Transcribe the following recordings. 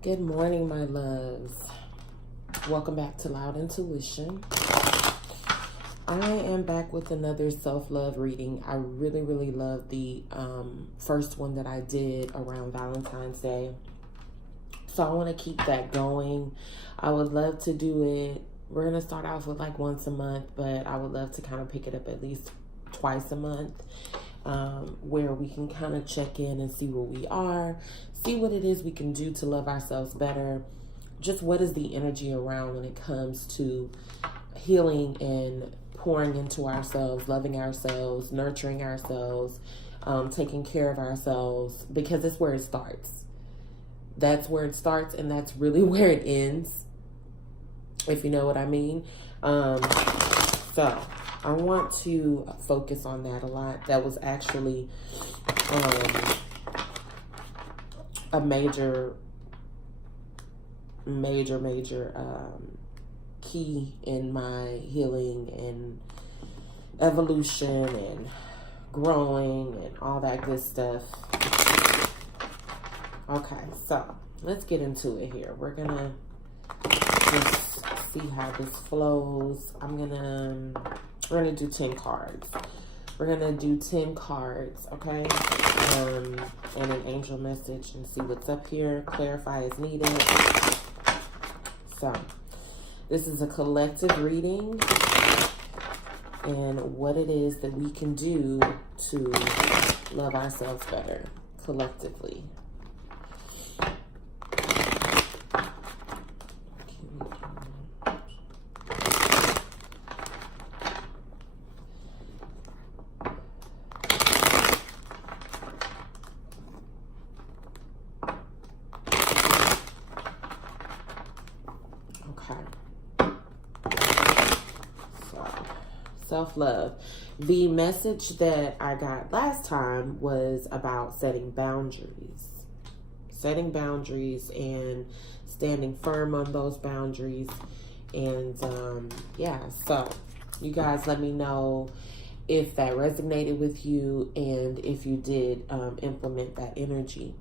Good morning, my loves. Welcome back to Loud Intuition. I am back with another self-love reading. I really love the first one that I did around Valentine's Day. So I want to keep that going. I would love to do it. We're going to start off with like once a month, but I would love to kind of pick it up at least twice a month. Where we can kind of check in and see where we are, see what it is we can do to love ourselves better. Just what is the energy around when it comes to healing and pouring into ourselves, loving ourselves, nurturing ourselves, taking care of ourselves, because it's where it starts. That's where it starts, and that's really where it ends, if you know what I mean. So I want to focus on that a lot. That was actually a major key in my healing and evolution and growing and all that good stuff. Okay, so let's get into it here. We're gonna just see how this flows. We're gonna do 10 cards. We're gonna do 10 cards, okay? And an angel message and see what's up here. Clarify as needed. So, this is a collective reading and what it is that we can do to love ourselves better collectively. Self-love. The message that I got last time was about setting boundaries. Setting boundaries and standing firm on those boundaries. And yeah, so you guys let me know if that resonated with you and if you did implement that energy.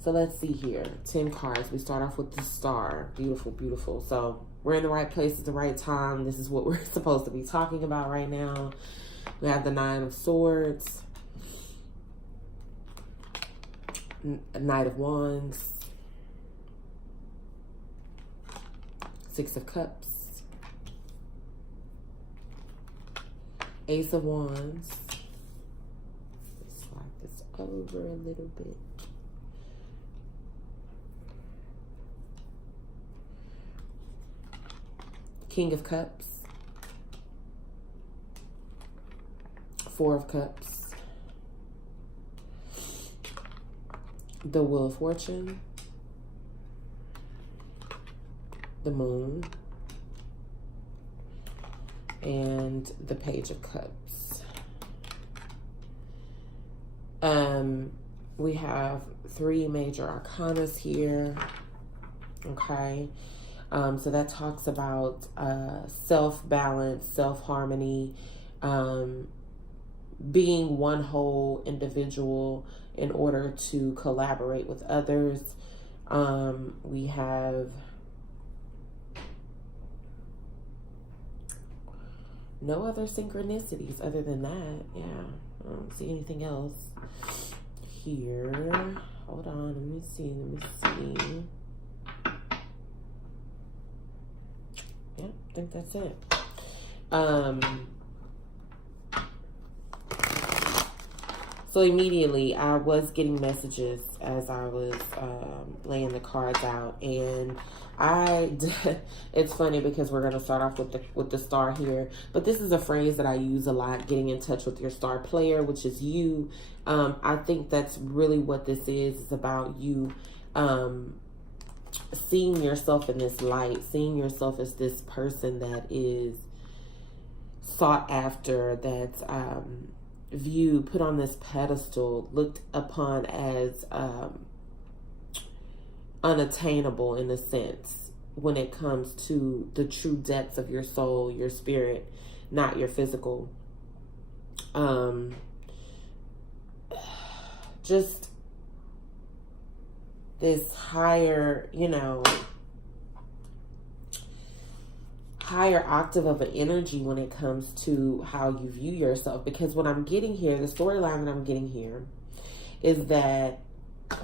So let's see here. 10 cards. We start off with the star. Beautiful, beautiful. So we're in the right place at the right time. This is what we're supposed to be talking about right now. We have the 9 of Swords, Knight of Wands, 6 of Cups, Ace of Wands. Let's slide this over a little bit. King of Cups, 4 of Cups, the Wheel of Fortune, the Moon, and the Page of Cups. We have 3 major arcanas here, okay? So that talks about self-balance, self-harmony, being one whole individual in order to collaborate with others. We have no other synchronicities other than that. Yeah, I don't see anything else here. Hold on, let me see. Yeah, I think that's it. So immediately I was getting messages as I was laying the cards out, and it's funny because we're going to start off with the star here, but this is a phrase that I use a lot, getting in touch with your star player, which is you. I think that's really what this is about you seeing yourself in this light, seeing yourself as this person that is sought after, that's viewed, put on this pedestal, looked upon as unattainable in a sense when it comes to the true depths of your soul, your spirit, not your physical. Just this higher, higher octave of an energy when it comes to how you view yourself. Because what I'm getting here, the storyline that I'm getting here, is that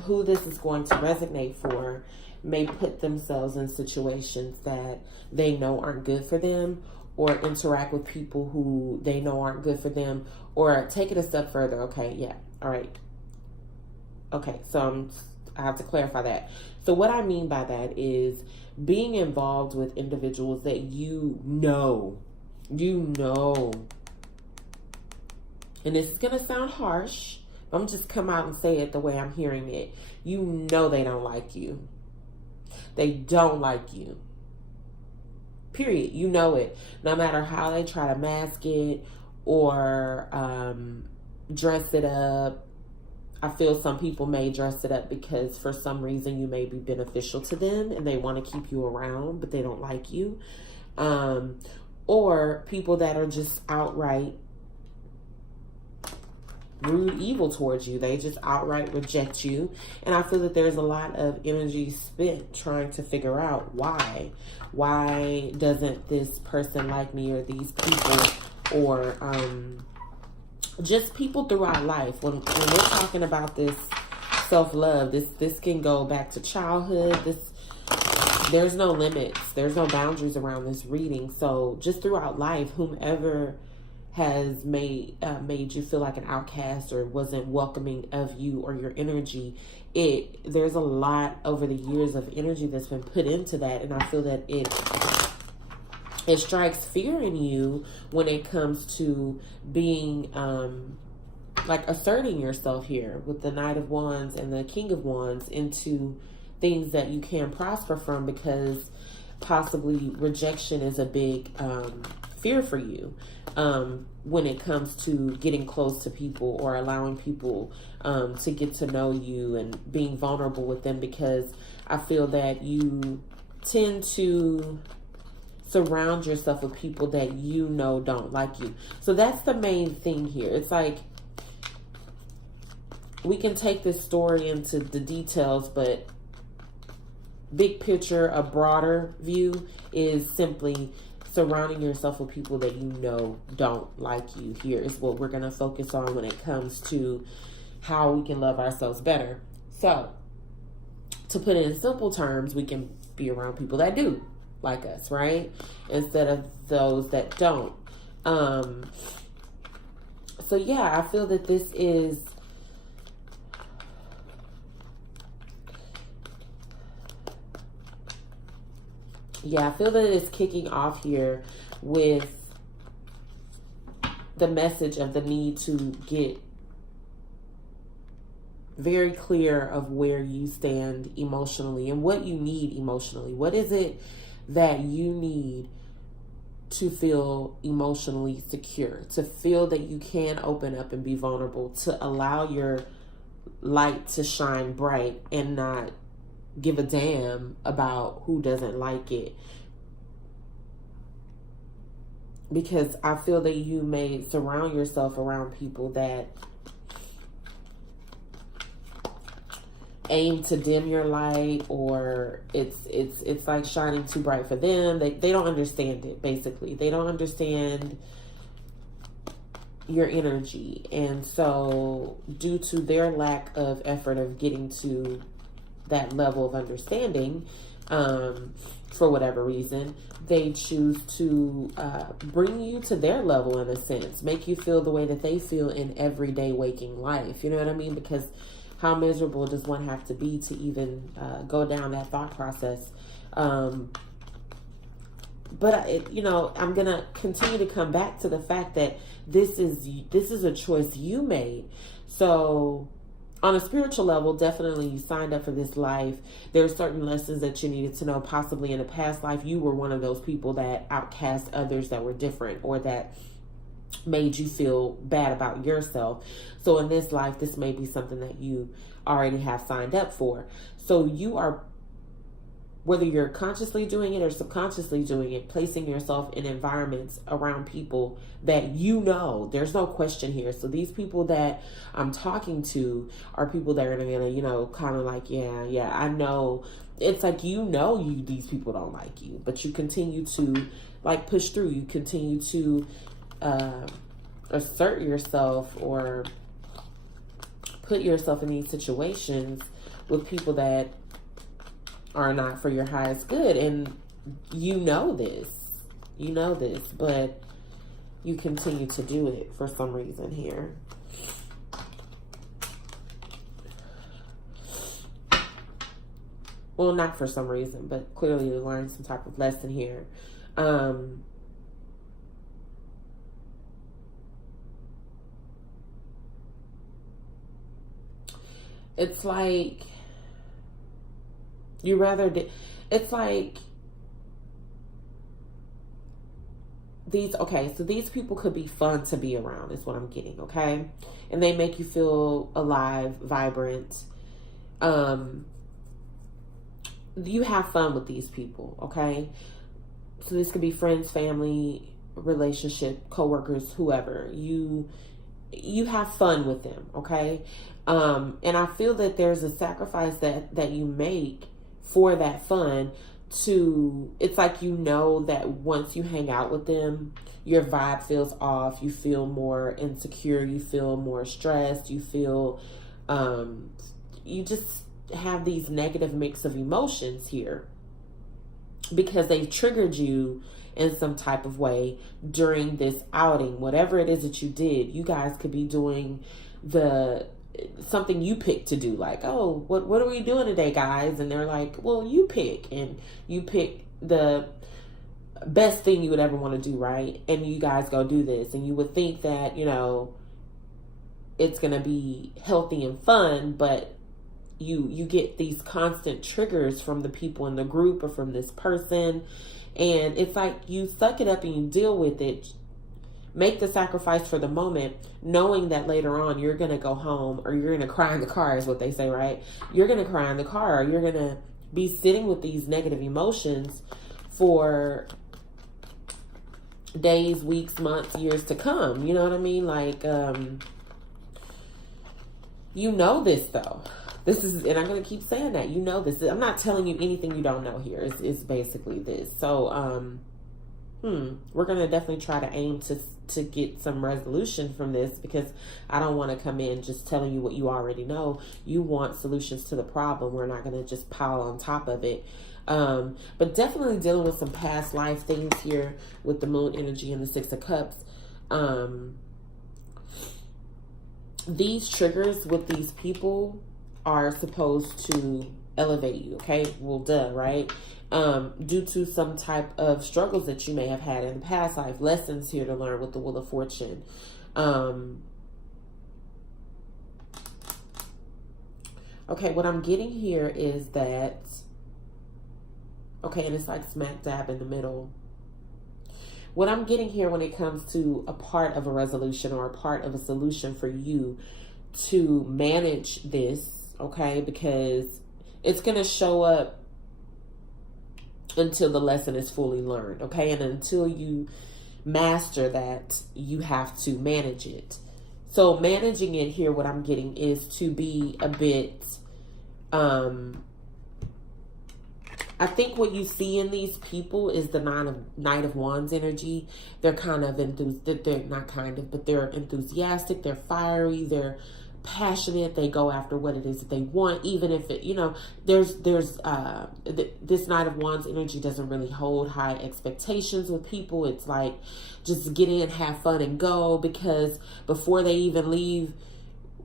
who this is going to resonate for may put themselves in situations that they know aren't good for them, or interact with people who they know aren't good for them, or take it a step further. Okay, yeah, all right. Okay, so I have to clarify that. So what I mean by that is being involved with individuals that you know, and this is going to sound harsh, but I'm just come out and say it the way I'm hearing it. You know they don't like you. They don't like you. Period. You know it. No matter how they try to mask it or dress it up. I feel some people may dress it up because for some reason you may be beneficial to them and they want to keep you around, but they don't like you. Or people that are just outright rude, evil towards you. They just outright reject you. And I feel that there's a lot of energy spent trying to figure out why. Why doesn't this person like me, or these people, or just people throughout life. When we're talking about this self-love, this can go back to childhood. There's no limits. There's no boundaries around this reading. So just throughout life, whomever has made you feel like an outcast or wasn't welcoming of you or your energy, there's a lot over the years of energy that's been put into that, and I feel that it strikes fear in you when it comes to being like asserting yourself here with the Knight of Wands and the King of Wands into things that you can prosper from, because possibly rejection is a big fear for you when it comes to getting close to people or allowing people to get to know you and being vulnerable with them, because I feel that you tend to surround yourself with people that you know don't like you. So that's the main thing here. It's like we can take this story into the details, but big picture, a broader view is simply surrounding yourself with people that you know don't like you. Here is what we're going to focus on when it comes to how we can love ourselves better. So, to put it in simple terms, we can be around people that do like us, right? Instead of those that don't. So yeah, I feel that this is I feel that it's kicking off here with the message of the need to get very clear of where you stand emotionally and what you need emotionally. What is it that you need to feel emotionally secure, to feel that you can open up and be vulnerable, to allow your light to shine bright and not give a damn about who doesn't like it? Because I feel that you may surround yourself around people that aim to dim your light, or it's like shining too bright for them. They don't understand it, basically. They don't understand your energy. And so due to their lack of effort of getting to that level of understanding, for whatever reason, they choose to bring you to their level, in a sense, make you feel the way that they feel in everyday waking life. You know what I mean? Because how miserable does one have to be to even go down that thought process? But I'm gonna continue to come back to the fact that this is a choice you made. So on a spiritual level, definitely you signed up for this life. There are certain lessons that you needed to know. Possibly in a past life, you were one of those people that outcast others that were different, or that made you feel bad about yourself. So in this life, this may be something that you already have signed up for. So you are whether you're consciously doing it or subconsciously doing it, placing yourself in environments around people that you know, there's no question here. So these people that I'm talking to are people that are gonna, you know, kind of like, yeah, I know. It's like, you know, these people don't like you, but you continue to like push through. You continue to assert yourself or put yourself in these situations with people that are not for your highest good. And you know this, but you continue to do it for some reason here. Well, not for some reason, but clearly you learned some type of lesson here. It's like you rather it's like these, okay, so these people could be fun to be around is what I'm getting, okay? And they make you feel alive, vibrant. You have fun with these people, okay? So this could be friends, family, relationship, coworkers, whoever. You have fun with them, okay? And I feel that there's a sacrifice that you make for that fun to, it's like, you know, that once you hang out with them, your vibe feels off, you feel more insecure, you feel more stressed, you feel, you just have these negative mix of emotions here because they've triggered you in some type of way during this outing. Whatever it is that you did, you guys could be doing something you pick to do, like, oh, what are we doing today, guys? And they're like, well, you pick, and you pick the best thing you would ever want to do, right? And you guys go do this, and you would think that, you know, it's gonna be healthy and fun, but you get these constant triggers from the people in the group or from this person, and it's like you suck it up and you deal with it. Make the sacrifice for the moment, knowing that later on you're going to go home, or you're going to cry in the car, is what they say, right? You're going to cry in the car, or you're going to be sitting with these negative emotions for days, weeks, months, years to come. You know what I mean? Like, you know this, though. This is, and I'm going to keep saying that, you know this. I'm not telling you anything you don't know here. It's basically this. So, we're going to definitely try to aim to get some resolution from this, because I don't want to come in just telling you what you already know. You want solutions to the problem. We're not going to just pile on top of it. But definitely dealing with some past life things here with the moon energy and the Six of Cups. These triggers with these people are supposed to elevate you, okay? Well, duh, right? Due to some type of struggles that you may have had in the past life. Lessons here to learn with the Wheel of Fortune. Okay, what I'm getting here is that, okay, and it's like smack dab in the middle. What I'm getting here when it comes to a part of a resolution or a part of a solution for you to manage this, okay, because it's going to show up until the lesson is fully learned, okay? And until you master that, you have to manage it. So managing it here, what I'm getting is to be a bit, I think what you see in these people is the Knight of Wands energy. They're kind of they're enthusiastic, they're fiery, they're passionate, they go after what it is that they want, even if it, you know, there's this Knight of Wands energy doesn't really hold high expectations with people. It's like, just get in, have fun, and go, because before they even leave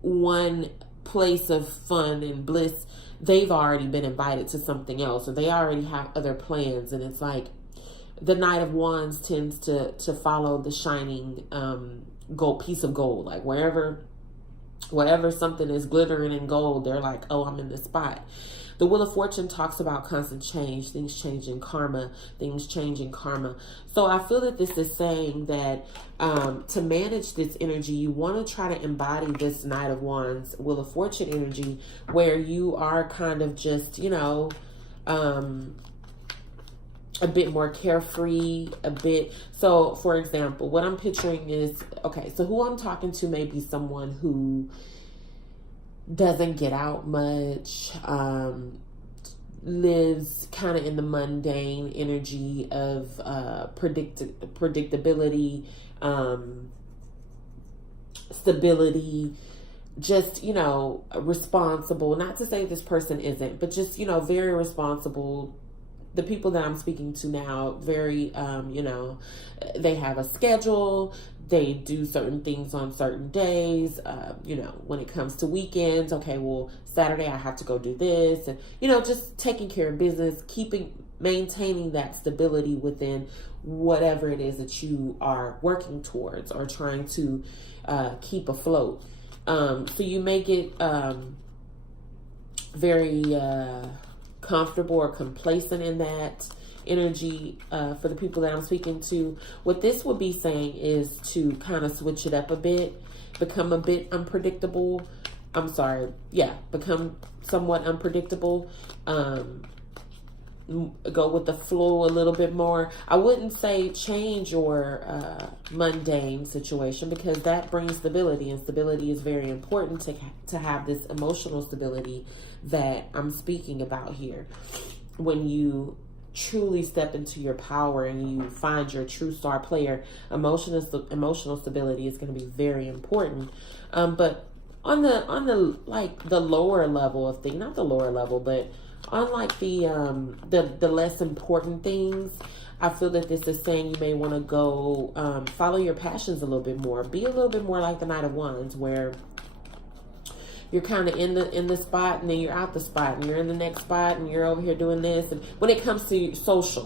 one place of fun and bliss, they've already been invited to something else, or they already have other plans. And it's like the Knight of Wands tends to follow the shining gold piece of gold, like wherever something is glittering in gold, they're like, oh, I'm in this spot. The Wheel of Fortune talks about constant change, things changing karma. So I feel that this is saying that to manage this energy, you want to try to embody this Knight of Wands, Wheel of Fortune energy, where you are kind of just, you know, a bit more carefree, a bit. So, for example, what I'm picturing is, okay, so who I'm talking to may be someone who doesn't get out much, lives kind of in the mundane energy of predictability, stability, just, you know, responsible. Not to say this person isn't, but just, you know, very responsible. The people that I'm speaking to now, very, you know, they have a schedule. They do certain things on certain days. You know, when it comes to weekends, okay, well, Saturday I have to go do this. And, you know, just taking care of business, maintaining that stability within whatever it is that you are working towards or trying to keep afloat. So you make it very comfortable or complacent in that energy for the people that I'm speaking to. What this would be saying is to kind of switch it up a bit, become a bit unpredictable. Become somewhat unpredictable. Go with the flow a little bit more. I wouldn't say change your mundane situation, because that brings stability, and stability is very important to have this emotional stability that I'm speaking about here. When you truly step into your power and you find your true star player, emotional stability is going to be very important. But on the like the lower level of things, not the lower level, but on like the less important things, I feel that this is saying you may want to go follow your passions a little bit more. Be a little bit more like the Knight of Wands, where you're kind of in the spot, and then you're out the spot, and you're in the next spot, and you're over here doing this. And when it comes to the social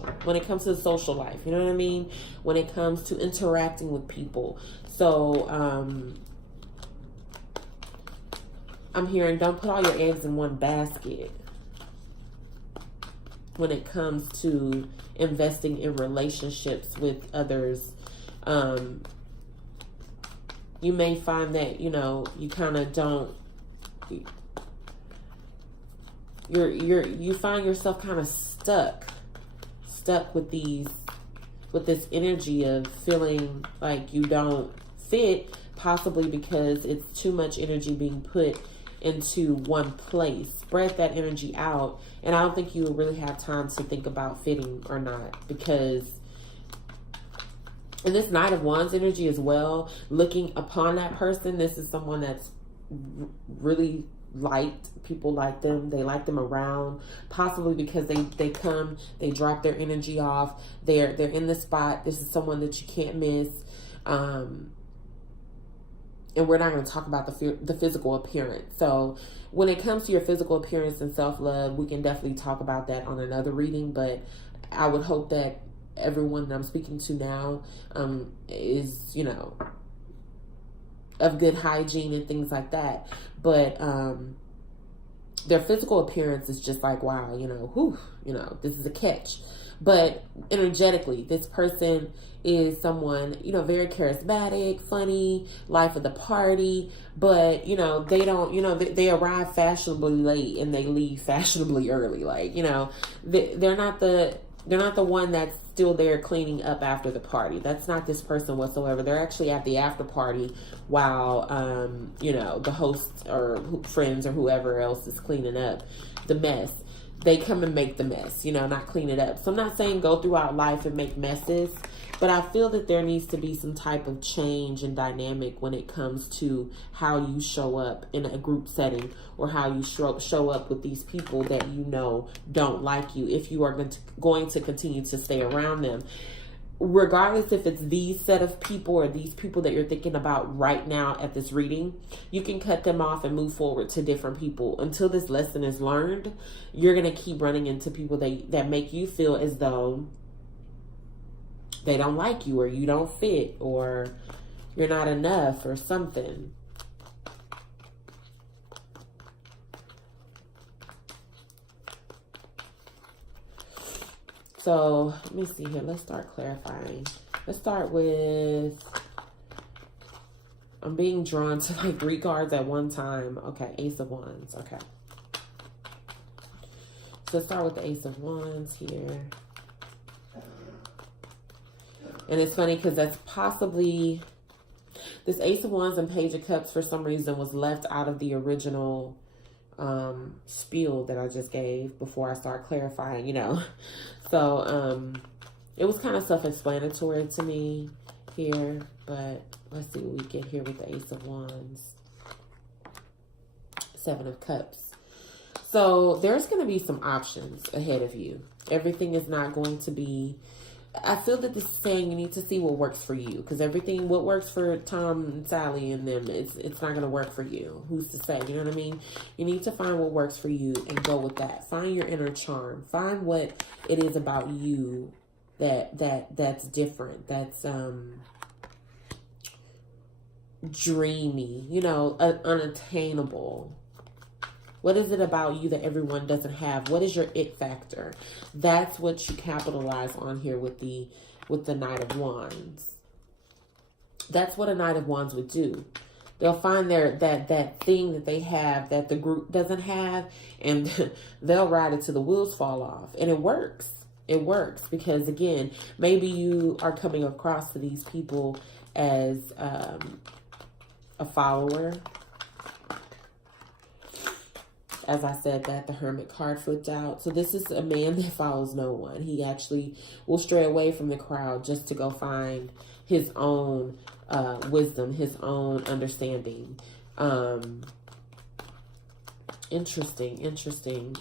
life, you know what I mean? When it comes to interacting with people. So I'm hearing, don't put all your eggs in one basket when it comes to investing in relationships with others. You may find that, you know, you kind of don't, you find yourself kind of stuck with this energy of feeling like you don't fit, possibly because it's too much energy being put into one place. Spread that energy out, and I don't think you will really have time to think about fitting or not, because in this Knight of Wands energy as well, looking upon that person, this is someone that's really liked. People like them. They like them around, possibly because they come, they drop their energy off. They're in the spot. This is someone that you can't miss. And we're not going to talk about the physical appearance. So when it comes to your physical appearance and self-love, we can definitely talk about that on another reading. But I would hope that everyone that I'm speaking to now is, you know, of good hygiene and things like that. But their physical appearance is just like, wow, you know, whew, you know, this is a catch. But energetically, this person is someone, you know, very charismatic, funny, life of the party. But, you know, they don't, you know, they arrive fashionably late and they leave fashionably early. Like, you know, they're not the one that's still there cleaning up after the party. That's not this person whatsoever. They're actually at the after party while, you know, the host or friends or whoever else is cleaning up the mess. They come and make the mess, you know, not clean it up. So I'm not saying go throughout life and make messes, but I feel that there needs to be some type of change and dynamic when it comes to how you show up in a group setting, or how you show up with these people that you know don't like you, if you are going to continue to stay around them. Regardless if it's these set of people or these people that you're thinking about right now at this reading, you can cut them off and move forward to different people. Until this lesson is learned, you're going to keep running into people that make you feel as though they don't like you, or you don't fit, or you're not enough, or something. So let me see here. Let's start clarifying. Let's start with, I'm being drawn to like 3 cards at one time. Okay, Ace of Wands. Okay. So let's start with the Ace of Wands here. And it's funny because that's possibly, this Ace of Wands and Page of Cups for some reason was left out of the original spiel that I just gave before I start clarifying, you know. So it was kind of self-explanatory to me here, but let's see what we get here with the Ace of Wands. Seven of Cups. So there's going to be some options ahead of you. Everything is not going to be, I feel that this is saying you need to see what works for you, because everything, what works for Tom and Sally and them, it's not going to work for you. Who's to say? You know what I mean? You need to find what works for you and go with that. Find your inner charm. Find what it is about you that's different. That's dreamy, you know, unattainable. What is it about you that everyone doesn't have? What is your it factor? That's what you capitalize on here with the Knight of Wands. That's what a Knight of Wands would do. They'll find that thing that they have that the group doesn't have, and they'll ride it till the wheels fall off. And it works. It works because, again, maybe you are coming across to these people as a follower. As I said, that the Hermit card flipped out. So this is a man that follows no one. He actually will stray away from the crowd just to go find his own wisdom, his own understanding. Interesting.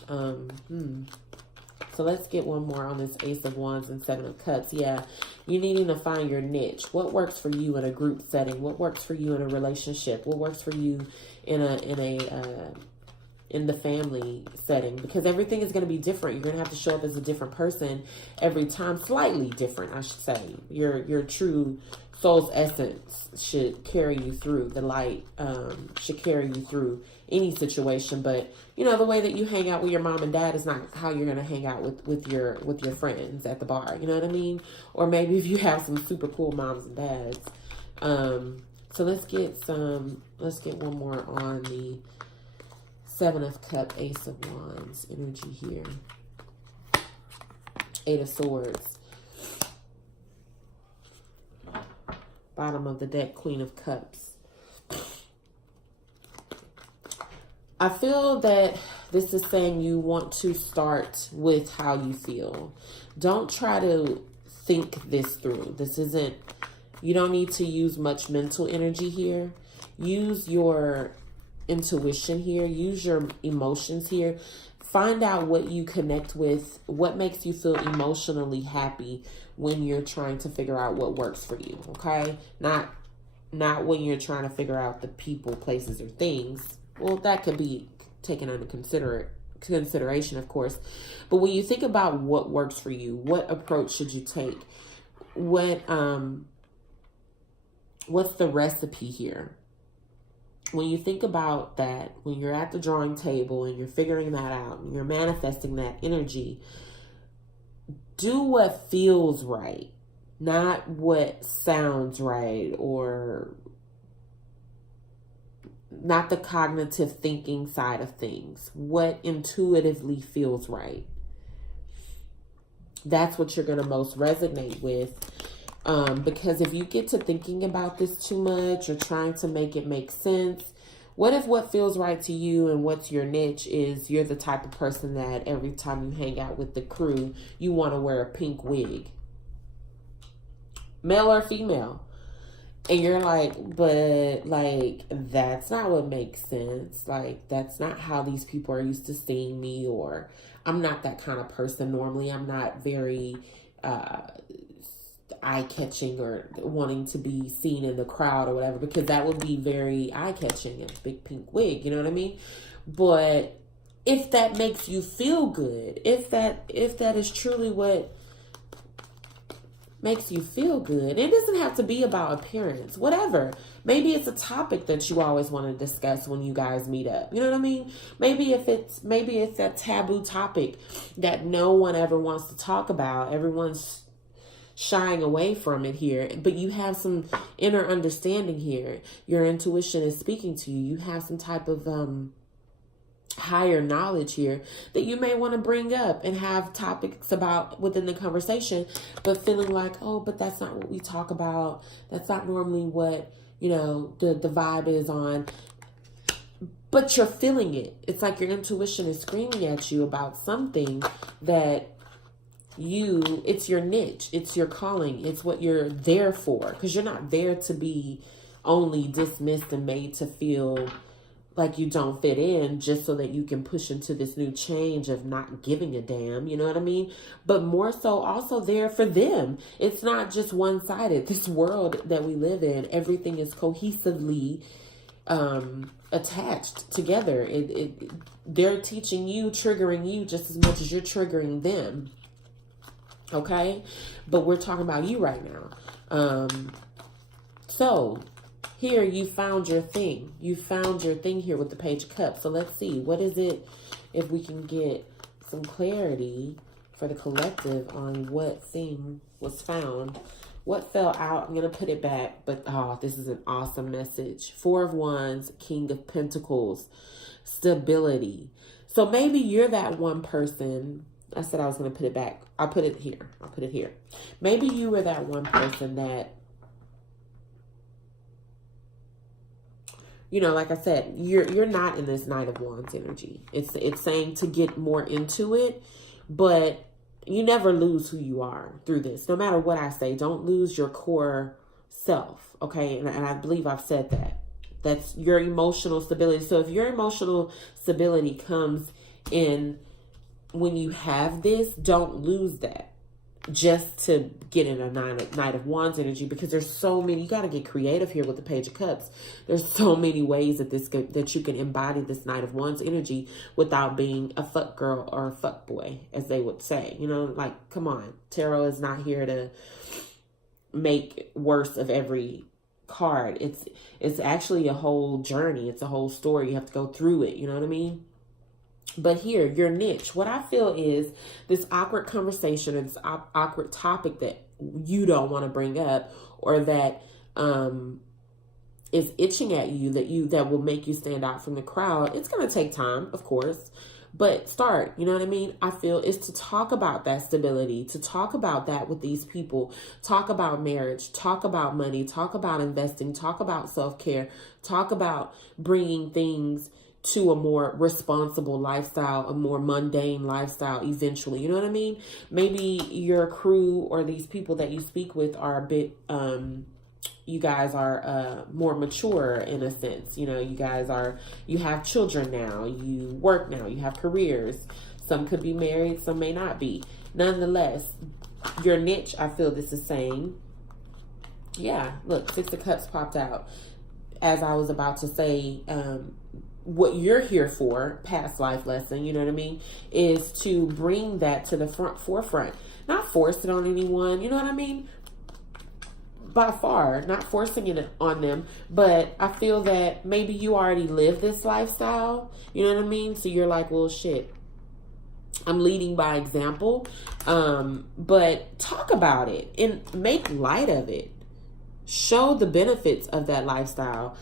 So let's get one more on this Ace of Wands and Seven of Cups. Yeah, you're needing to find your niche. What works for you in a group setting? What works for you in a relationship? What works for you in the family setting? Because everything is going to be different. You're going to have to show up as a different person every time. Slightly different, I should say. Your true soul's essence should carry you through. The light should carry you through any situation. But, you know, the way that you hang out with your mom and dad is not how you're going to hang out with your friends at the bar. You know what I mean? Or maybe if you have some super cool moms and dads. So let's get one more on the Seven of Cups, Ace of Wands energy here. Eight of Swords. Bottom of the deck, Queen of Cups. I feel that this is saying you want to start with how you feel. Don't try to think this through. This isn't, you don't need to use much mental energy here. Use your intuition here. Use your emotions here. Find out what you connect with, what makes you feel emotionally happy when you're trying to figure out what works for you, okay? Not when you're trying to figure out the people, places, or things. Well, that could be taken under consideration, of course. But when you think about what works for you, what approach should you take? What's the recipe here? When you think about that, when you're at the drawing table and you're figuring that out and you're manifesting that energy, do what feels right, not what sounds right, or not the cognitive thinking side of things. What intuitively feels right. That's what you're going to most resonate with. Because if you get to thinking about this too much or trying to make it make sense, what if what feels right to you and what's your niche is you're the type of person that every time you hang out with the crew, you want to wear a pink wig, male or female. And you're like, but like, that's not what makes sense. Like, that's not how these people are used to seeing me, or I'm not that kind of person normally. I'm not very, eye-catching or wanting to be seen in the crowd or whatever, because that would be very eye-catching, a big pink wig, you know what I mean? But if that makes you feel good, if that is truly what makes you feel good, it doesn't have to be about appearance, whatever. Maybe it's a topic that you always want to discuss when you guys meet up, you know what I mean? Maybe it's that taboo topic that no one ever wants to talk about. Everyone's shying away from it here, but you have some inner understanding here. Your intuition is speaking to you. You have some type of higher knowledge here that you may want to bring up and have topics about within the conversation, but feeling like, oh, but that's not what we talk about. That's not normally what, you know, the vibe is on. But you're feeling it. It's like your intuition is screaming at you about something that it's your niche. It's your calling. It's what you're there for. Because you're not there to be only dismissed and made to feel like you don't fit in just so that you can push into this new change of not giving a damn, you know what I mean? But more so also there for them. It's not just one-sided. This world that we live in, everything is cohesively attached together. They're teaching you, triggering you just as much as you're triggering them. Okay? But we're talking about you right now. So here you found your thing. You found your thing here with the Page of Cups. So let's see. What is it, if we can get some clarity for the collective on what thing was found. What fell out? I'm going to put it back. But, oh, this is an awesome message. Four of Wands, King of Pentacles, stability. So maybe you're that one person. I said I was going to put it back. I'll put it here. I'll put it here. Maybe you were that one person that, you know, like I said, you're not in this Knight of Wands energy. It's saying to get more into it, but you never lose who you are through this. No matter what I say, don't lose your core self, okay? And I believe I've said that. That's your emotional stability. So if your emotional stability comes in when you have this, don't lose that just to get in a Knight of Wands energy, because there's so many. You got to get creative here with the Page of Cups. There's so many ways that you can embody this Knight of Wands energy without being a fuck girl or a fuck boy, as they would say. You know, like, come on. Tarot is not here to make worse of every card. It's actually a whole journey. It's a whole story. You have to go through it. You know what I mean? But here, your niche, what I feel is this awkward conversation or this awkward topic that you don't want to bring up, or that is itching at you, that will make you stand out from the crowd. It's going to take time, of course, but start, you know what I mean? I feel is to talk about that stability, to talk about that with these people, talk about marriage, talk about money, talk about investing, talk about self-care, talk about bringing things to a more responsible lifestyle, a more mundane lifestyle eventually. You know what I mean? Maybe your crew or these people that you speak with are a bit, you guys are more mature in a sense. You know, you have children now, you work now, you have careers. Some could be married, some may not be. Nonetheless, your niche, I feel this is saying, yeah, look, Six of Cups popped out. As I was about to say, what you're here for, past life lesson, you know what I mean, is to bring that to the forefront. Not force it on anyone, you know what I mean? By far, not forcing it on them, but I feel that maybe you already live this lifestyle, you know what I mean? So you're like, well, shit, I'm leading by example, but talk about it and make light of it. Show the benefits of that lifestyle,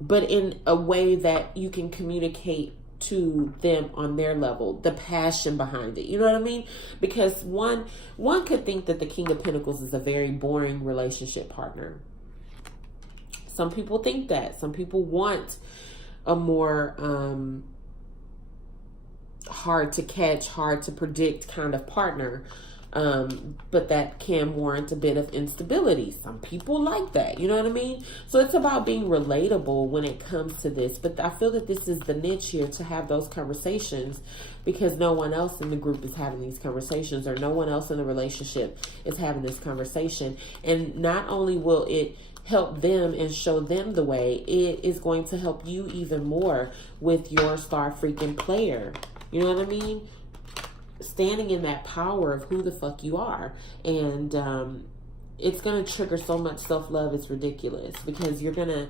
but in a way that you can communicate to them on their level, the passion behind it. You know what I mean? Because one could think that the King of Pentacles is a very boring relationship partner. Some people think that. Some people want a more hard to catch, hard to predict kind of partner. But that can warrant a bit of instability. Some people like that, you know what I mean? So it's about being relatable when it comes to this. But I feel that this is the niche here to have those conversations, because no one else in the group is having these conversations, or no one else in the relationship is having this conversation. And not only will it help them and show them the way, it is going to help you even more with your star freaking player. You know what I mean? Standing in that power of who the fuck you are. And it's going to trigger so much self-love, it's ridiculous, because you're going to,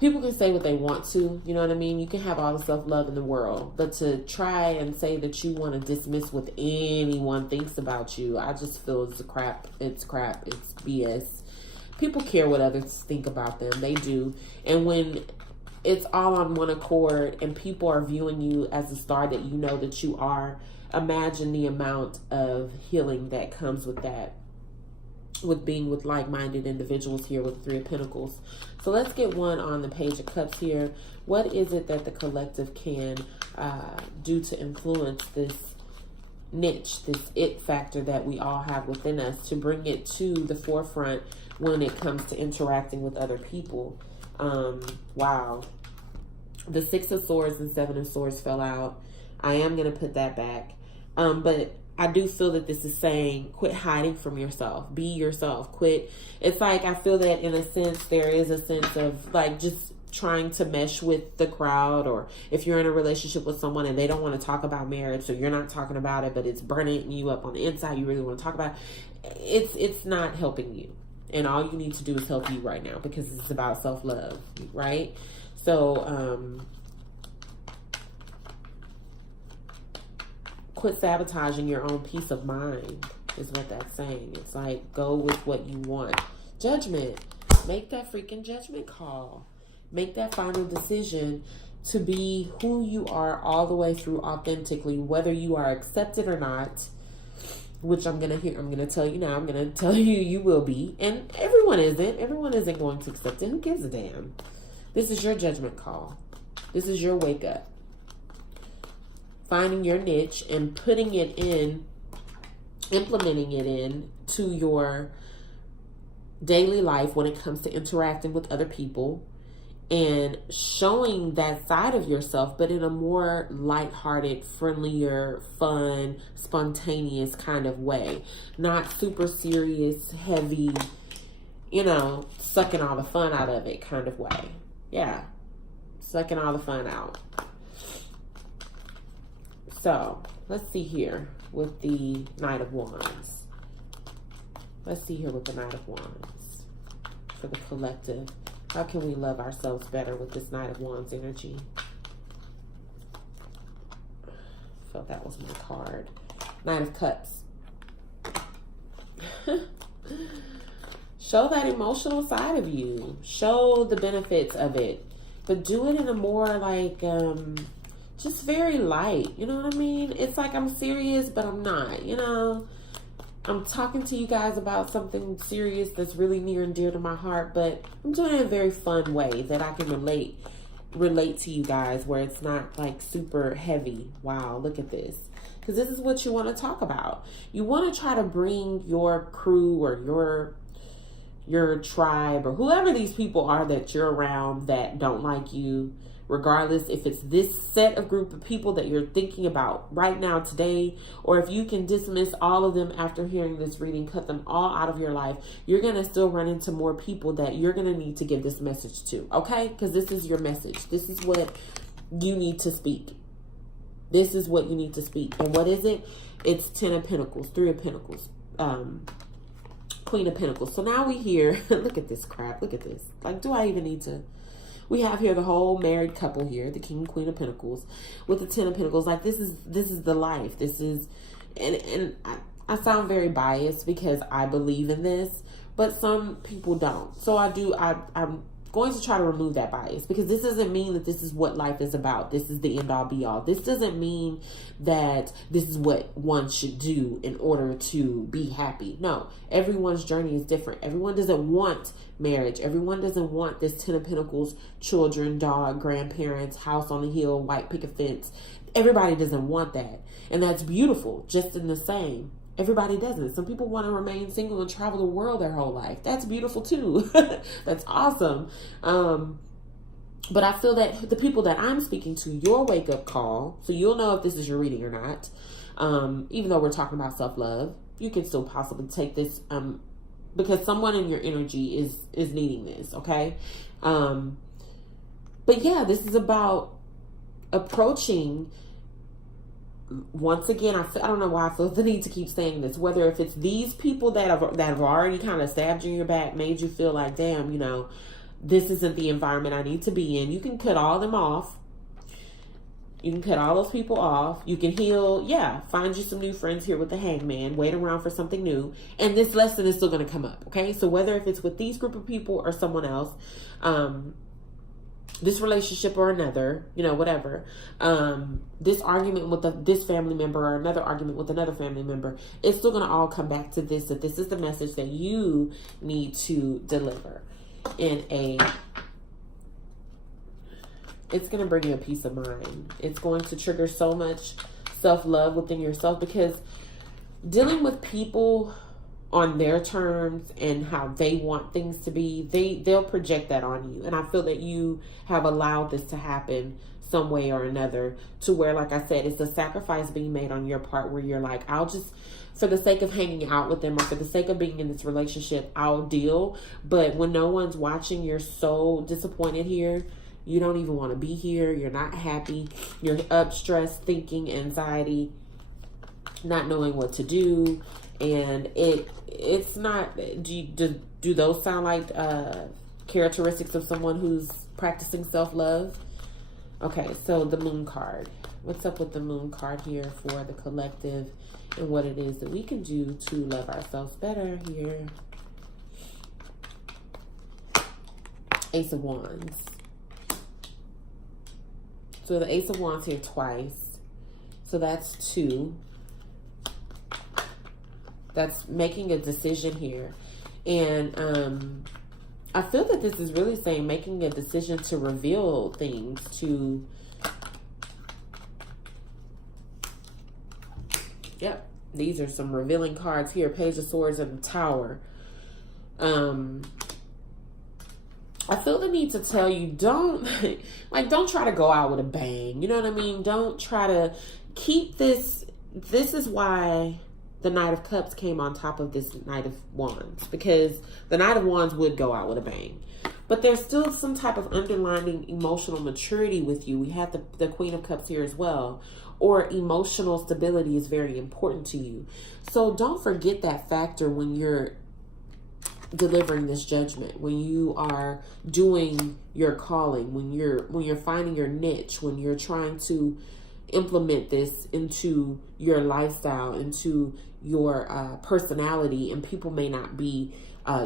people can say what they want to, you know what I mean? You can have all the self-love in the world, but to try and say that you want to dismiss what anyone thinks about you, I just feel it's crap, it's BS. People care what others think about them. They do. And when it's all on one accord, and people are viewing you as a star that you know that you are. Imagine the amount of healing that comes with that, with being with like-minded individuals here with Three of Pentacles. So let's get one on the Page of Cups here. What is it that the collective can do to influence this niche, this it factor that we all have within us, to bring it to the forefront when it comes to interacting with other people? Wow. The Six of Swords and Seven of Swords fell out. I am going to put that back. But I do feel that this is saying, quit hiding from yourself. Be yourself. Quit. It's like, I feel that in a sense, there is a sense of like just trying to mesh with the crowd, or if you're in a relationship with someone and they don't want to talk about marriage, so you're not talking about it, but it's burning you up on the inside, you really want to talk about it. It's not helping you. And all you need to do is help you right now, because it's about self-love, right? So, quit sabotaging your own peace of mind is what that's saying. It's like, go with what you want. Judgment. Make that freaking judgment call. Make that final decision to be who you are all the way through authentically, whether you are accepted or not, which I'm going to tell you now. I'm going to tell you, you will be. And everyone isn't. Everyone isn't going to accept it. Who gives a damn? This is your judgment call. This is your wake up. Finding your niche and putting it in, implementing it in to your daily life when it comes to interacting with other people, and showing that side of yourself, but in a more lighthearted, friendlier, fun, spontaneous kind of way. Not super serious, heavy, sucking all the fun out of it kind of way. Yeah, sucking all the fun out. So, let's see here with the Knight of Wands. Let's see here with the Knight of Wands for the collective. How can we love ourselves better with this Knight of Wands energy? I felt that was my card. Knight of Cups. Show that emotional side of you. Show the benefits of it. But do it in a more like, just very light. You know what I mean? It's like I'm serious, but I'm not, I'm talking to you guys about something serious that's really near and dear to my heart, but I'm doing it in a very fun way that I can relate to you guys, where it's not like super heavy. Wow, look at this. Because this is what you want to talk about. You want to try to bring your crew or your tribe or whoever these people are that you're around that don't like you, regardless if it's this set of group of people that you're thinking about right now today, or if you can dismiss all of them after hearing this reading, cut them all out of your life, you're going to still run into more people that you're going to need to give this message to, okay? Because this is your message. This is what you need to speak. This is what you need to speak. And what is it? It's 10 of Pentacles, 3 of Pentacles, Queen of Pentacles. So now we hear, look at this crap. Look at this. Like, do I even need to? We have here the whole married couple here, the King and Queen of Pentacles, with the 10 of Pentacles. Like, this is the life. This is, and I sound very biased because I believe in this, but some people don't. So I'm going to try to remove that bias, because this doesn't mean that this is what life is about. This is the end all be all. This doesn't mean that this is what one should do in order to be happy. No, everyone's journey is different. Everyone doesn't want marriage. Everyone doesn't want this 10 of Pentacles, children, dog, grandparents, house on the hill, white picket fence. Everybody doesn't want that. And that's beautiful, just in the same. Everybody doesn't. Some people want to remain single and travel the world their whole life. That's beautiful too. That's awesome. But I feel that the people that I'm speaking to, your wake up call, so you'll know if this is your reading or not. Even though we're talking about self-love, you can still possibly take this, because someone in your energy is needing this. Okay. But yeah, this is about approaching. Once again, I don't know why I feel the need to keep saying this, whether if it's these people that have already kind of stabbed you in your back, made you feel like, damn, this isn't the environment I need to be in. You can cut all them off. You can cut all those people off. You can heal. Yeah, find you some new friends here with the Hangman. Wait around for something new. And this lesson is still going to come up, okay? So whether if it's with these group of people or someone else, this relationship or another, you know, whatever, this argument with this family member or another argument with another family member, it's still going to all come back to this, that this is the message that you need to deliver it's going to bring you a peace of mind. It's going to trigger so much self-love within yourself, because dealing with people on their terms and how they want things to be, they'll project that on you. And I feel that you have allowed this to happen some way or another, to where, like I said, it's a sacrifice being made on your part, where you're like, I'll just, for the sake of hanging out with them or for the sake of being in this relationship, I'll deal. But when no one's watching, you're so disappointed here. You don't even want to be here. You're not happy. You're up, stressed, thinking, anxiety, not knowing what to do. And it's not, do those sound like characteristics of someone who's practicing self-love? Okay, so the Moon card. What's up with the Moon card here for the collective and what it is that we can do to love ourselves better here? Ace of Wands. So the Ace of Wands here twice. So that's 2. That's making a decision here. And I feel that this is really saying making a decision to reveal things, to... Yep, these are some revealing cards here. Page of Swords and the Tower. I feel the need to tell you, don't try to go out with a bang. You know what I mean? Don't try to keep this. This is why the Knight of Cups came on top of this Knight of Wands, because the Knight of Wands would go out with a bang. But there's still some type of underlying emotional maturity with you. We have the Queen of Cups here as well. Or emotional stability is very important to you. So don't forget that factor when you're delivering this judgment, when you are doing your calling, when you're finding your niche, when you're trying to implement this into your lifestyle, into your personality, and people may not be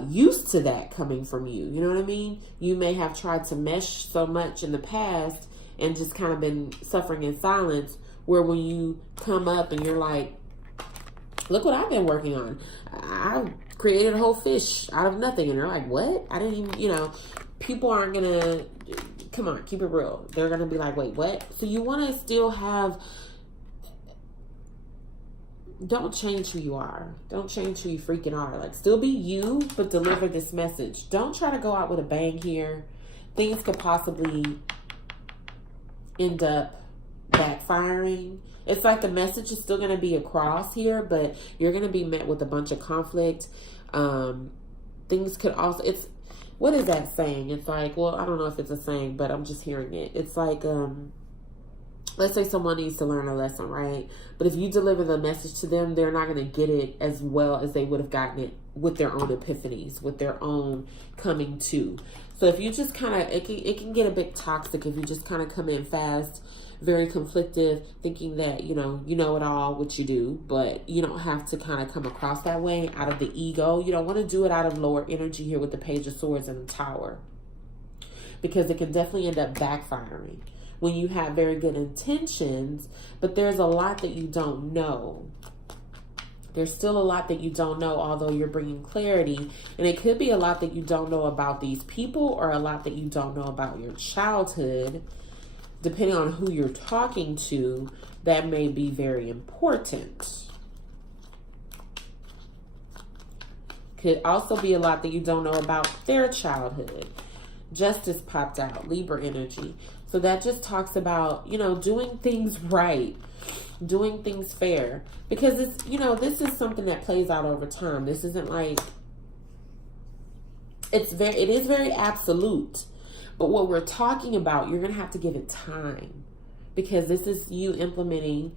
used to that coming from you. You know what I mean? You may have tried to mesh so much in the past and just kind of been suffering in silence, where when you come up and you're like, look what I've been working on. I created a whole fish out of nothing. And they're like, what? I didn't even, you know, people aren't going to, come on, keep it real. They're going to be like, wait, what? So you want to still have, don't change who you are. Don't change who you freaking are. Like, still be you, but deliver this message. Don't try to go out with a bang here. Things could possibly end up backfiring. It's like the message is still going to be across here, but you're going to be met with a bunch of conflict. Things could also, it's, what is that saying? It's like, well, I don't know if it's a saying, but I'm just hearing it. It's like, let's say someone needs to learn a lesson, right? But if you deliver the message to them, they're not going to get it as well as they would have gotten it with their own epiphanies, with their own coming to. So if you just kind of, it can get a bit toxic if you just kind of come in fast, very conflicted, thinking that, you know it all, what you do, but you don't have to kind of come across that way out of the ego. You don't want to do it out of lower energy here with the Page of Swords and the Tower, because it can definitely end up backfiring when you have very good intentions, but there's a lot that you don't know. There's still a lot that you don't know, although you're bringing clarity. And it could be a lot that you don't know about these people, or a lot that you don't know about your childhood. Depending on who you're talking to, that may be very important. Could also be a lot that you don't know about their childhood. Justice popped out, Libra energy. So that just talks about, doing things right, doing things fair. Because it's, this is something that plays out over time. This isn't like, it is very absolute. But what we're talking about, you're going to have to give it time, because this is you implementing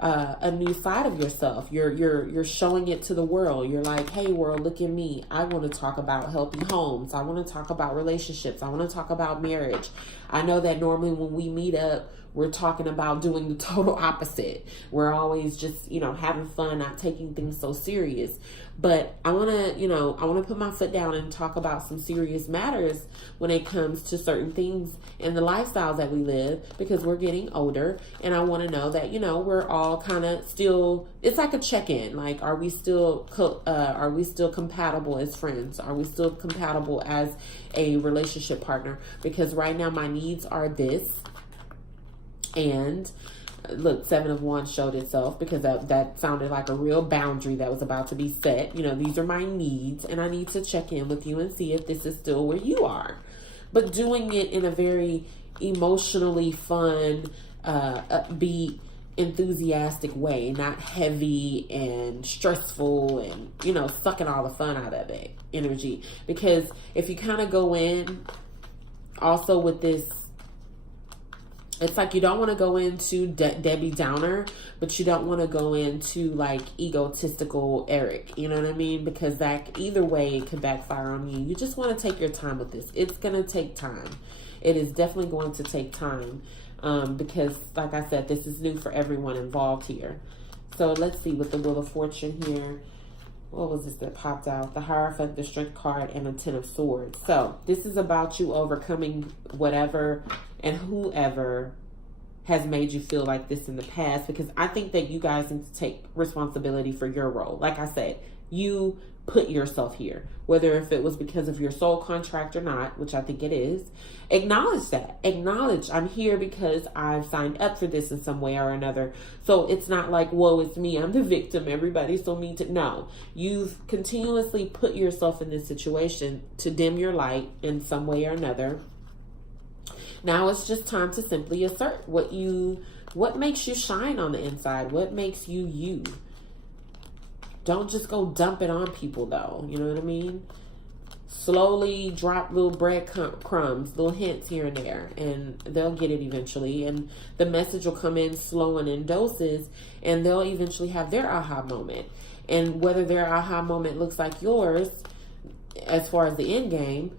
a new side of yourself. You're showing it to the world. You're like, hey, world, look at me. I want to talk about healthy homes. I want to talk about relationships. I want to talk about marriage. I know that normally when we meet up, we're talking about doing the total opposite. We're always just, having fun, not taking things so serious. But I want to put my foot down and talk about some serious matters when it comes to certain things in the lifestyles that we live, because we're getting older. And I want to know that, we're all kind of still, it's like a check-in. Like, are we still compatible as friends? Are we still compatible as a relationship partner? Because right now my needs are this. And look, 7 of Wands showed itself, because that sounded like a real boundary that was about to be set. These are my needs, and I need to check in with you and see if this is still where you are. But doing it in a very emotionally fun, upbeat, enthusiastic way, not heavy and stressful and, sucking all the fun out of it energy. Because if you kind of go in also with this, it's like you don't want to go into Debbie Downer, but you don't want to go into like egotistical Eric. You know what I mean? Because that either way it could backfire on you. You just want to take your time with this. It's going to take time. It is definitely going to take time because, like I said, this is new for everyone involved here. So let's see with the Wheel of Fortune here. What was this that popped out? The Hierophant, the Strength card, and the Ten of Swords. So this is about you overcoming whatever and whoever has made you feel like this in the past, because I think that you guys need to take responsibility for your role. Like I said, you put yourself here, whether if it was because of your soul contract or not, which I think it is. Acknowledge that. Acknowledge, I'm here because I've signed up for this in some way or another. So it's not like, whoa, it's me, I'm the victim, everybody's so mean to. No, you've continuously put yourself in this situation to dim your light in some way or another. Now it's just time to simply assert what makes you shine on the inside, what makes you you. Don't just go dump it on people, though. You know what I mean? Slowly drop little breadcrumbs, little hints here and there, and they'll get it eventually. And the message will come in slow and in doses, and they'll eventually have their aha moment. And whether their aha moment looks like yours, as far as the end game,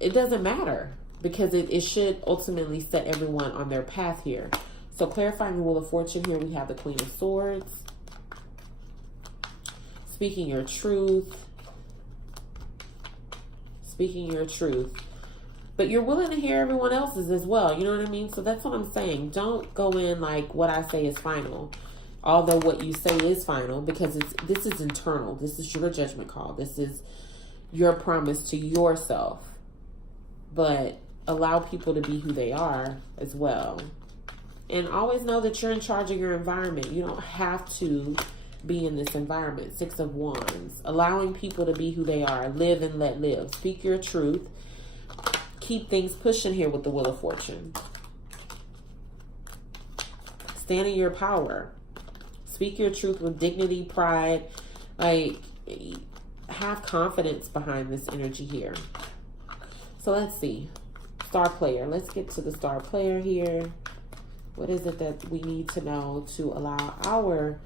it doesn't matter, because it should ultimately set everyone on their path here. So clarifying the Wheel of Fortune here, we have the Queen of Swords. Speaking your truth. Speaking your truth. But you're willing to hear everyone else's as well. You know what I mean? So that's what I'm saying. Don't go in like what I say is final. Although what you say is final, because this is internal. This is your judgment call. This is your promise to yourself. But allow people to be who they are as well. And always know that you're in charge of your environment. You don't have to be in this environment. 6 of Wands. Allowing people to be who they are. Live and let live. Speak your truth. Keep things pushing here with the Wheel of Fortune. Stand in your power. Speak your truth with dignity, pride. Like, have confidence behind this energy here. So let's see. Star player. Let's get to the star player here. What is it that we need to know to allow our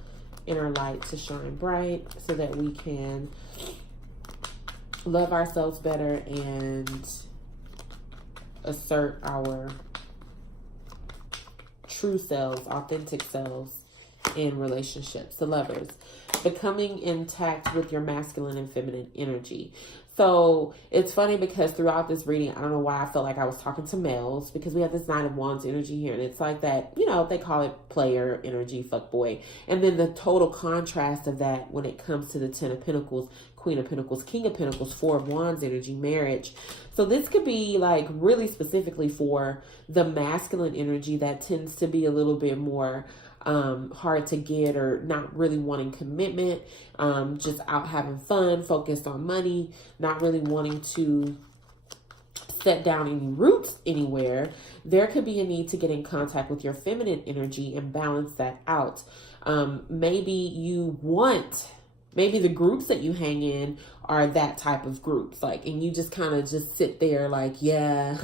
inner light to shine bright so that we can love ourselves better and assert our true selves, authentic selves in relationships? The Lovers. Becoming intact with your masculine and feminine energy. So it's funny because throughout this reading, I don't know why I felt like I was talking to males, because we have this 9 of Wands energy here. And it's like that, they call it player energy, fuckboy. And then the total contrast of that when it comes to the 10 of Pentacles, Queen of Pentacles, King of Pentacles, 4 of Wands energy, marriage. So this could be like really specifically for the masculine energy that tends to be a little bit more hard to get, or not really wanting commitment, just out having fun, focused on money, not really wanting to set down any roots anywhere. There could be a need to get in contact with your feminine energy and balance that out. Maybe the groups that you hang in are that type of groups, like, and you just kind of just sit there like, yeah,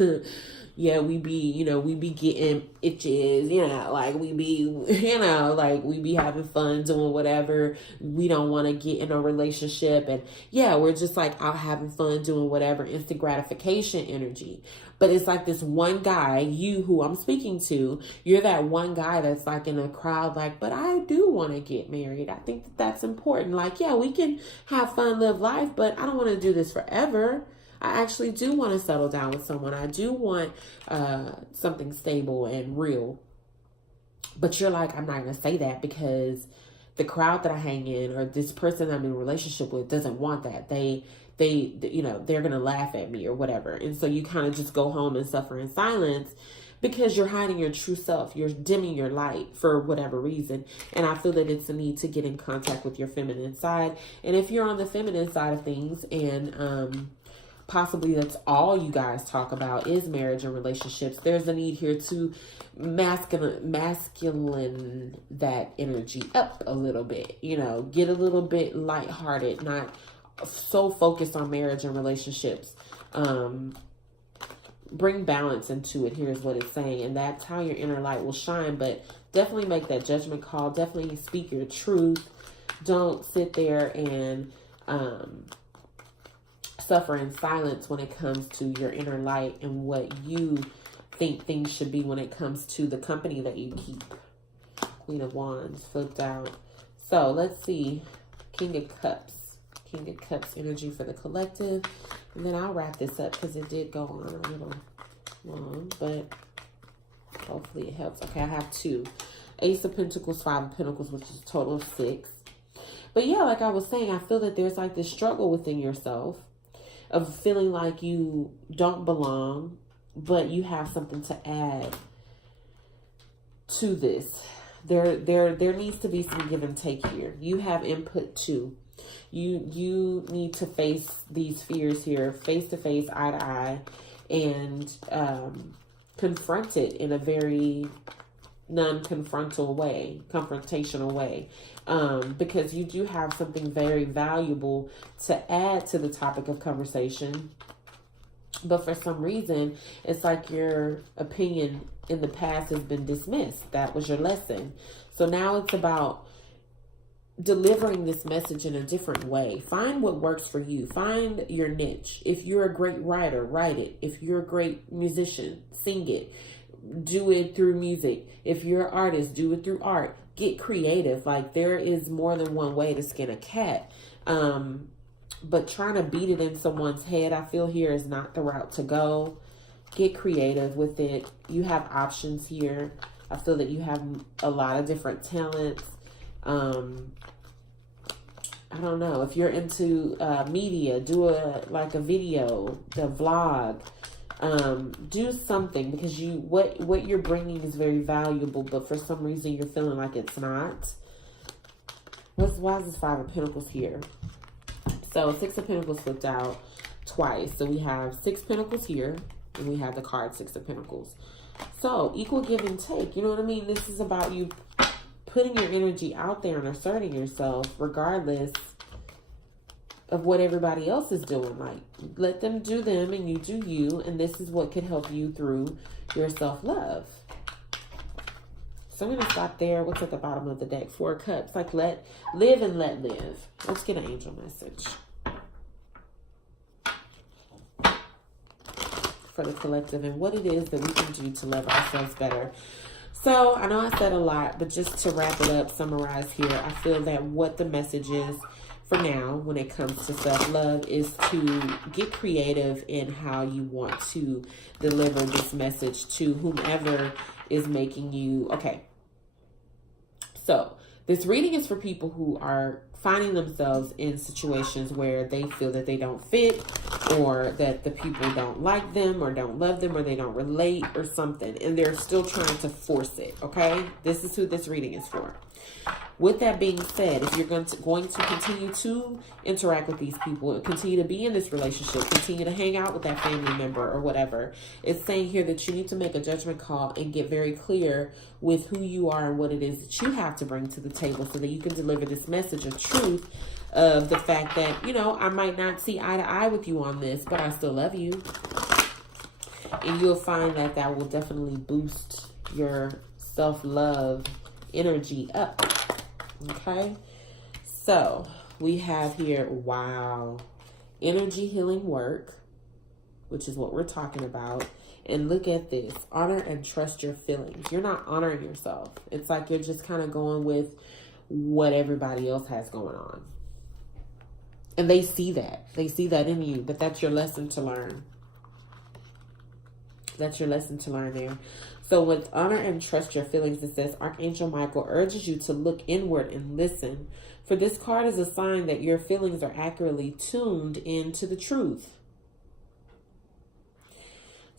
yeah, we be, you know, we be getting itches, you know, like we be, you know, like we be having fun doing whatever. We don't want to get in a relationship. And yeah, we're just like out having fun doing whatever, instant gratification energy. But it's like this one guy, you who I'm speaking to, you're that one guy that's like in a crowd, like, but I do want to get married. I think that that's important. Like, yeah, we can have fun, live life, but I don't want to do this forever. I actually do want to settle down with someone. I do want something stable and real. But you're like, I'm not going to say that because the crowd that I hang in or this person I'm in a relationship with doesn't want that. They you know, they're going to laugh at me or whatever. And so you kind of just go home and suffer in silence because you're hiding your true self. You're dimming your light for whatever reason. And I feel that it's a need to get in contact with your feminine side. And if you're on the feminine side of things and, possibly that's all you guys talk about is marriage and relationships, there's a need here to masculine that energy up a little bit, you know, get a little bit lighthearted, not so focused on marriage and relationships. Bring balance into it. Here's what it's saying. And that's how your inner light will shine. But definitely make that judgment call. Definitely speak your truth. Don't sit there and suffer in silence when it comes to your inner light and what you think things should be when it comes to the company that you keep. Queen of Wands flipped out. So let's see. King of Cups. King of Cups energy for the collective. And then I'll wrap this up because it did go on a little long, but hopefully it helps. Okay, I have 2. Ace of Pentacles, 5 of Pentacles, which is a total of 6. But yeah, like I was saying, I feel that there's like this struggle within yourself of feeling like you don't belong, but you have something to add to this. There needs to be some give and take here. You have input too. You need to face these fears here, face to face, eye to eye, and confront it in a very non-confrontational way, because you do have something very valuable to add to the topic of conversation. But for some reason, it's like your opinion in the past has been dismissed. That was your lesson. So now it's about delivering this message in a different way. Find what works for you. Find your niche. If you're a great writer, write it. If you're a great musician, sing it. Do it through music. If you're an artist, do it through art. Get creative. Like, there is more than one way to skin a cat. But trying to beat it in someone's head, I feel here, is not the route to go. Get creative with it. You have options here. I feel that you have a lot of different talents. I don't know. If you're into media, do a video, the vlog. Do something, because what you're bringing is very valuable, but for some reason you're feeling like it's not. Why is this 5 of Pentacles here? So 6 of Pentacles flipped out twice. So we have 6 Pentacles here, and we have the card 6 of Pentacles. So equal give and take. You know what I mean? This is about you putting your energy out there and asserting yourself regardless of what everybody else is doing. Like, let them do them and you do you, and this is what could help you through your self-love. So I'm going to stop there. What's at the bottom of the deck? 4 of Cups. Like, live and let live. Let's get an angel message for the collective and what it is that we can do to love ourselves better. So I know I said a lot, but just to wrap it up, summarize here, I feel that what the message is for now when it comes to self-love is to get creative in how you want to deliver this message to whomever is making you. Okay. So this reading is for people who are finding themselves in situations where they feel that they don't fit, or that the people don't like them or don't love them or they don't relate or something, and they're still trying to force it. Okay, this is who this reading is for. With that being said, if you're going to continue to interact with these people, continue to be in this relationship, continue to hang out with that family member or whatever, it's saying here that you need to make a judgment call and get very clear with who you are and what it is that you have to bring to the table, so that you can deliver this message of truth of the fact that, you know, I might not see eye to eye with you on this, but I still love you. And you'll find that that will definitely boost your self-love energy up. Okay? So, we have here, wow, energy healing work, which is what we're talking about. And look at this. Honor and trust your feelings. You're not honoring yourself. It's like you're just kind of going with what everybody else has going on. And they see that. They see that in you. But that's your lesson to learn. That's your lesson to learn there. So with honor and trust your feelings, it says, Archangel Michael urges you to look inward and listen. For this card is a sign that your feelings are accurately tuned into the truth.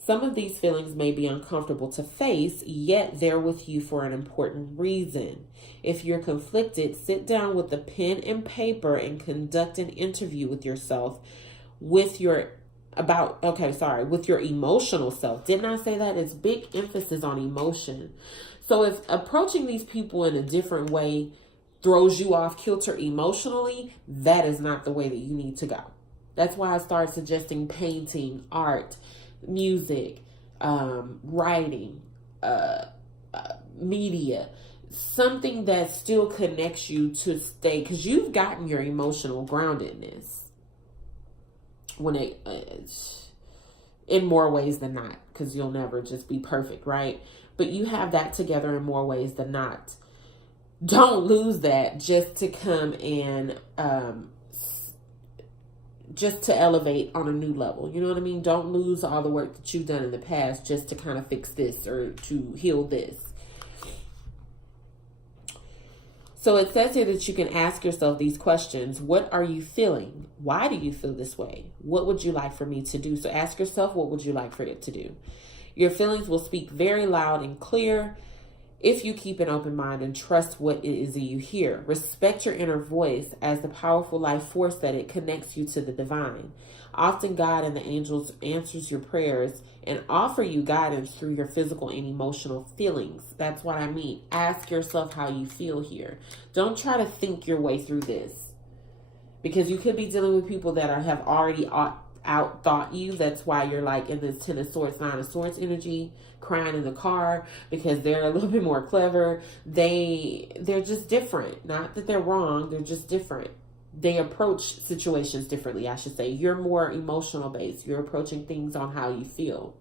Some of these feelings may be uncomfortable to face, yet they're with you for an important reason. If you're conflicted, sit down with a pen and paper and conduct an interview with yourself with your emotional self. Didn't I say that? It's big emphasis on emotion. So if approaching these people in a different way throws you off kilter emotionally, that is not the way that you need to go. That's why I started suggesting painting, art, music, writing, media, something that still connects you to stay, because you've gotten your emotional groundedness when in more ways than not, because you'll never just be perfect, right? But you have that together in more ways than not. Don't lose that just to come and just to elevate on a new level. You know what I mean? Don't lose all the work that you've done in the past just to kind of fix this or to heal this. So it says here that you can ask yourself these questions. What are you feeling? Why do you feel this way? What would you like for me to do? So ask yourself, what would you like for it to do? Your feelings will speak very loud and clear if you keep an open mind and trust what it is that you hear. Respect your inner voice as the powerful life force that it connects you to the divine. Often God and the angels answers your prayers and offer you guidance through your physical and emotional feelings. That's what I mean. Ask yourself how you feel here. Don't try to think your way through this, because you could be dealing with people that have already out-thought you. That's why you're like in this Ten of Swords, Nine of Swords energy, crying in the car, because they're a little bit more clever. They're just different. Not that they're wrong. They're just different. They approach situations differently, I should say. You're more emotional based. You're approaching things on how you feel.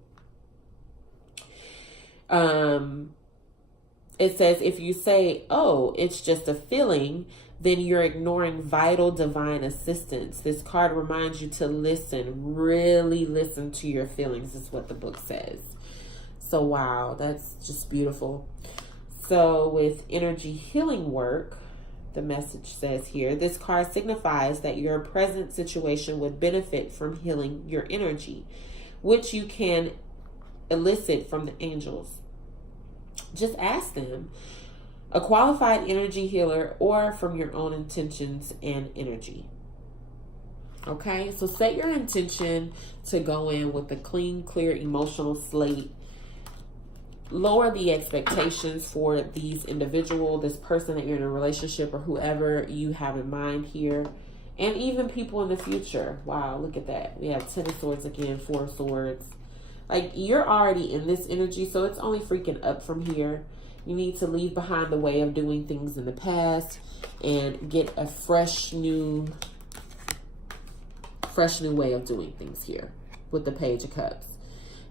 It says, if you say, oh, it's just a feeling, then you're ignoring vital divine assistance. This card reminds you to listen, really listen to your feelings, is what the book says. So, wow, that's just beautiful. So, with energy healing work, the message says here, this card signifies that your present situation would benefit from healing your energy, which you can elicit from the angels. Just ask them, a qualified energy healer, or from your own intentions and energy. Okay, so set your intention to go in with a clean, clear, emotional slate. Lower the expectations for these individual, this person that you're in a relationship, or whoever you have in mind here, and even people in the future. Wow, look at that. We have 10 of Swords again, 4 of Swords. Like, you're already in this energy, so it's only freaking up from here. You need to leave behind the way of doing things in the past and get a fresh new way of doing things here with the Page of Cups.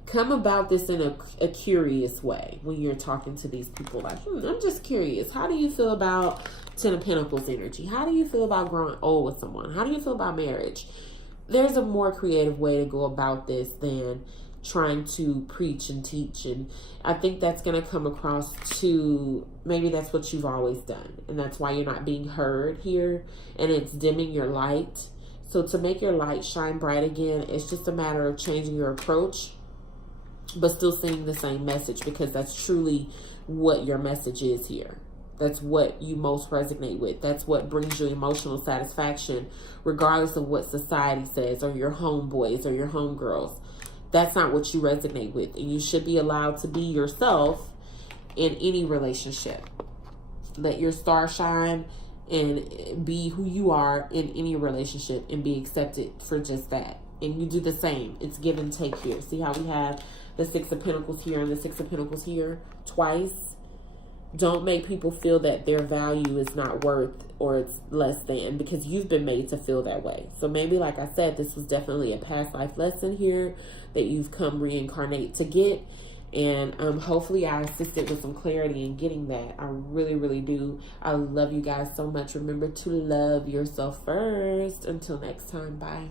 Come about this in a curious way when you're talking to these people. Like, I'm just curious. How do you feel about Ten of Pentacles energy? How do you feel about growing old with someone? How do you feel about marriage? There's a more creative way to go about this than trying to preach and teach. And I think that's going to come across to, maybe that's what you've always done. And that's why you're not being heard here. And it's dimming your light. So to make your light shine bright again, it's just a matter of changing your approach, but still sending the same message, because that's truly what your message is here. That's what you most resonate with. That's what brings you emotional satisfaction, regardless of what society says, or your homeboys or your homegirls. That's not what you resonate with. And you should be allowed to be yourself in any relationship. Let your star shine and be who you are in any relationship, and be accepted for just that. And you do the same. It's give and take here. See how we have the Six of Pentacles here and the Six of Pentacles here twice. Don't make people feel that their value is not worth or it's less than, because you've been made to feel that way. So maybe, like I said, this was definitely a past life lesson here that you've come reincarnate to get. And hopefully I assisted with some clarity in getting that. I really, really do. I love you guys so much. Remember to love yourself first. Until next time, bye.